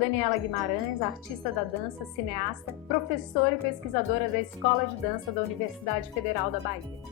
Daniela Guimarães, artista da dança, cineasta, professora e pesquisadora da Escola de Dança da Universidade Federal da Bahia.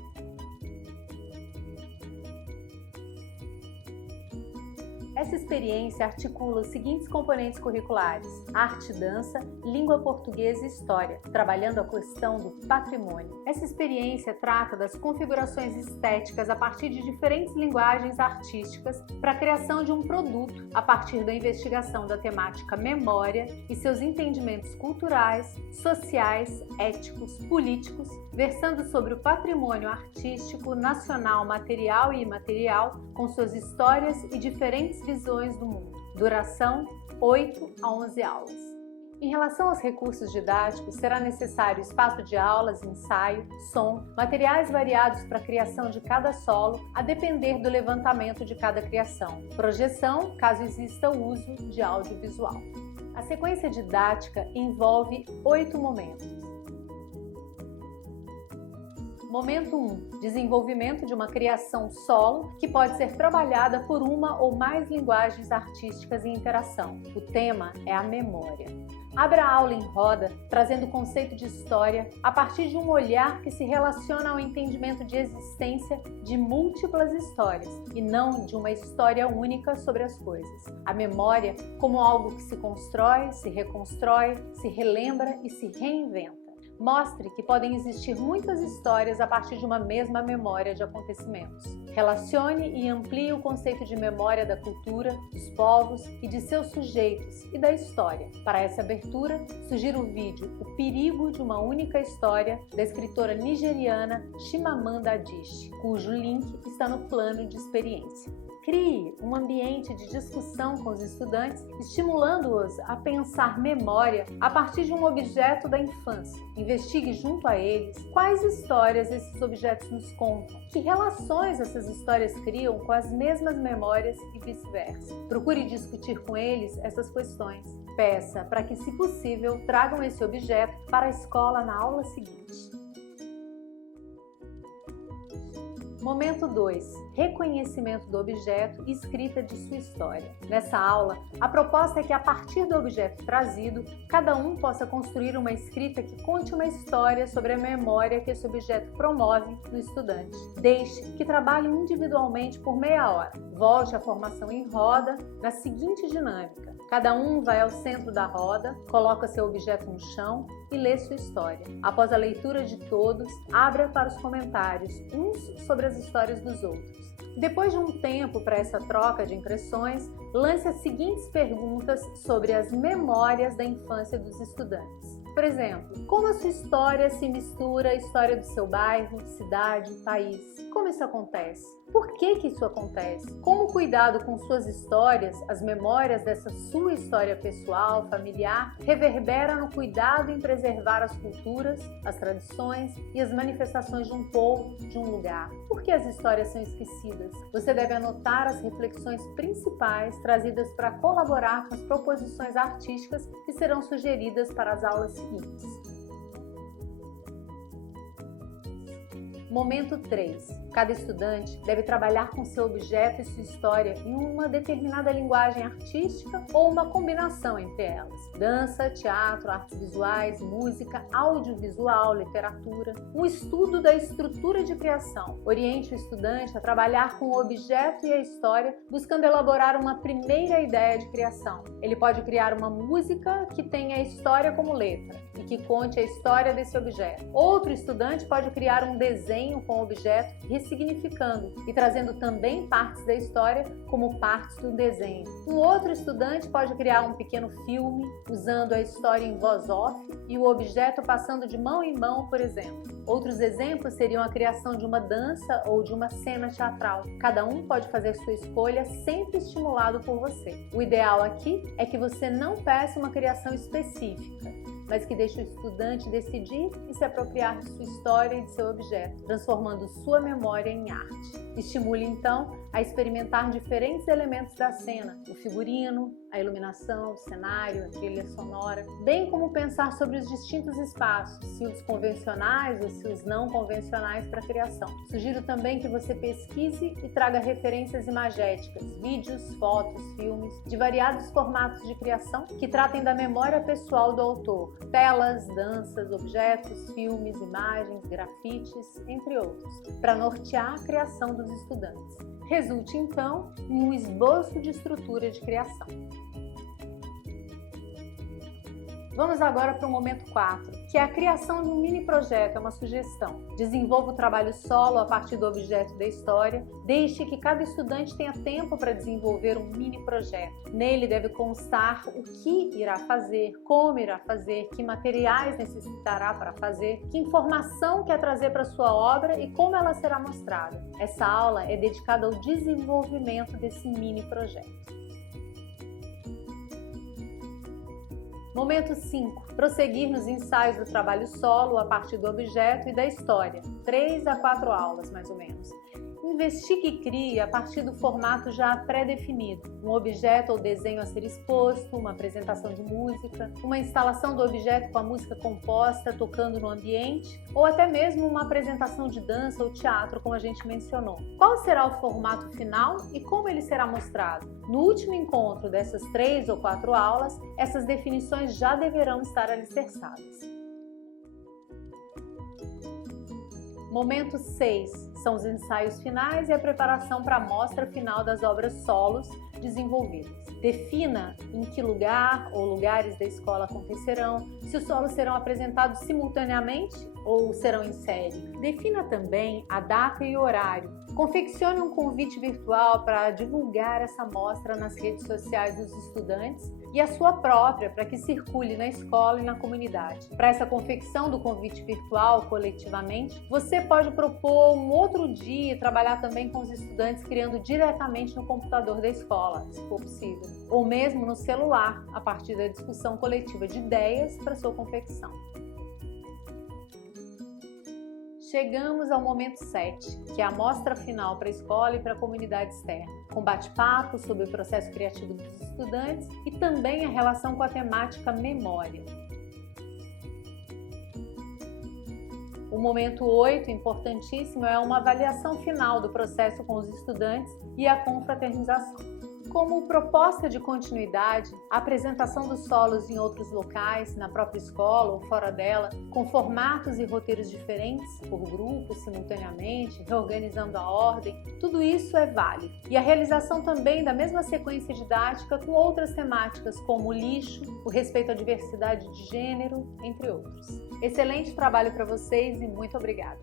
Essa experiência articula os seguintes componentes curriculares: arte e dança, língua portuguesa e história, trabalhando a questão do patrimônio. Essa experiência trata das configurações estéticas a partir de diferentes linguagens artísticas para a criação de um produto a partir da investigação da temática memória e seus entendimentos culturais, sociais, éticos, políticos, versando sobre o patrimônio artístico nacional, material e imaterial, com suas histórias e diferentes visões do mundo. Duração: 8 a 11 aulas. Em relação aos recursos didáticos, será necessário espaço de aulas, ensaio, som, materiais variados para a criação de cada solo, a depender do levantamento de cada criação, projeção, caso exista o uso de audiovisual. A sequência didática envolve 8 momentos. Momento 1. Desenvolvimento de uma criação solo que pode ser trabalhada por uma ou mais linguagens artísticas em interação. O tema é a memória. Abra a aula em roda, trazendo o conceito de história a partir de um olhar que se relaciona ao entendimento de existência de múltiplas histórias e não de uma história única sobre as coisas. A memória como algo que se constrói, se reconstrói, se relembra e se reinventa. Mostre que podem existir muitas histórias a partir de uma mesma memória de acontecimentos. Relacione e amplie o conceito de memória da cultura, dos povos e de seus sujeitos e da história. Para essa abertura, sugiro o vídeo O Perigo de uma Única História, da escritora nigeriana Chimamanda Adichie, cujo link está no plano de experiência. Crie um ambiente de discussão com os estudantes, estimulando-os a pensar memória a partir de um objeto da infância. Investigue junto a eles quais histórias esses objetos nos contam, que relações essas histórias criam com as mesmas memórias e vice-versa. Procure discutir com eles essas questões. Peça para que, se possível, tragam esse objeto para a escola na aula seguinte. Momento 2. Reconhecimento do objeto e escrita de sua história. Nessa aula, a proposta é que, a partir do objeto trazido, cada um possa construir uma escrita que conte uma história sobre a memória que esse objeto promove no estudante. Deixe que trabalhe individualmente por meia hora. Volte à formação em roda na seguinte dinâmica. Cada um vai ao centro da roda, coloca seu objeto no chão e lê sua história. Após a leitura de todos, abra para os comentários, uns sobre as histórias dos outros. Depois de um tempo para essa troca de impressões, lance as seguintes perguntas sobre as memórias da infância dos estudantes. Por exemplo, como a sua história se mistura à história do seu bairro, cidade, país? Como isso acontece? Por que isso acontece? Como o cuidado com suas histórias, as memórias dessa sua história pessoal, familiar, reverbera no cuidado em preservar as culturas, as tradições e as manifestações de um povo, de um lugar? Por que as histórias são esquecidas? Você deve anotar as reflexões principais trazidas para colaborar com as proposições artísticas que serão sugeridas para as aulas seguintes. Momento 3. Cada estudante deve trabalhar com seu objeto e sua história em uma determinada linguagem artística ou uma combinação entre elas. Dança, teatro, artes visuais, música, audiovisual, literatura. Um estudo da estrutura de criação. Oriente o estudante a trabalhar com o objeto e a história, buscando elaborar uma primeira ideia de criação. Ele pode criar uma música que tenha a história como letra e que conte a história desse objeto. Outro estudante pode criar um desenho com o objeto, ressignificando e trazendo também partes da história como partes do desenho. Um outro estudante pode criar um pequeno filme, usando a história em voz off e o objeto passando de mão em mão, por exemplo. Outros exemplos seriam a criação de uma dança ou de uma cena teatral. Cada um pode fazer sua escolha, sempre estimulado por você. O ideal aqui é que você não peça uma criação específica, mas que deixe o estudante decidir e se apropriar de sua história e de seu objeto, transformando sua memória em arte. Estimule, então, a experimentar diferentes elementos da cena, o figurino, a iluminação, o cenário, a trilha sonora, bem como pensar sobre os distintos espaços, se os convencionais ou se os não convencionais para a criação. Sugiro também que você pesquise e traga referências imagéticas, vídeos, fotos, filmes, de variados formatos de criação que tratem da memória pessoal do autor, telas, danças, objetos, filmes, imagens, grafites, entre outros, para nortear a criação dos estudantes. Resulte, então, em um esboço de estrutura de criação. Vamos agora para o momento 4, que é a criação de um mini projeto, é uma sugestão. Desenvolva o trabalho solo a partir do objeto da história, deixe que cada estudante tenha tempo para desenvolver um mini projeto. Nele deve constar o que irá fazer, como irá fazer, que materiais necessitará para fazer, que informação quer trazer para sua obra e como ela será mostrada. Essa aula é dedicada ao desenvolvimento desse mini projeto. Momento 5. Prosseguir nos ensaios do trabalho solo a partir do objeto e da história. 3 a 4 aulas, mais ou menos. Investigue e crie a partir do formato já pré-definido. Um objeto ou desenho a ser exposto, uma apresentação de música, uma instalação do objeto com a música composta, tocando no ambiente, ou até mesmo uma apresentação de dança ou teatro, como a gente mencionou. Qual será o formato final e como ele será mostrado? No último encontro dessas 3 ou 4 aulas, essas definições já deverão estar alicerçadas. Momento 6 são os ensaios finais e a preparação para a mostra final das obras solos desenvolvidas. Defina em que lugar ou lugares da escola acontecerão, se os solos serão apresentados simultaneamente ou serão em série. Defina também a data e o horário. Confeccione um convite virtual para divulgar essa mostra nas redes sociais dos estudantes e a sua própria para que circule na escola e na comunidade. Para essa confecção do convite virtual coletivamente, você pode propor um outro dia e trabalhar também com os estudantes criando diretamente no computador da escola, se for possível, ou mesmo no celular, a partir da discussão coletiva de ideias para sua confecção. Chegamos ao momento 7, que é a mostra final para a escola e para a comunidade externa, com bate-papo sobre o processo criativo dos estudantes e também a relação com a temática memória. O momento 8, importantíssimo, é uma avaliação final do processo com os estudantes e a confraternização. Como proposta de continuidade, a apresentação dos solos em outros locais, na própria escola ou fora dela, com formatos e roteiros diferentes, por grupos, simultaneamente, reorganizando a ordem, tudo isso é válido. E a realização também da mesma sequência didática com outras temáticas como o lixo, o respeito à diversidade de gênero, entre outros. Excelente trabalho para vocês e muito obrigada!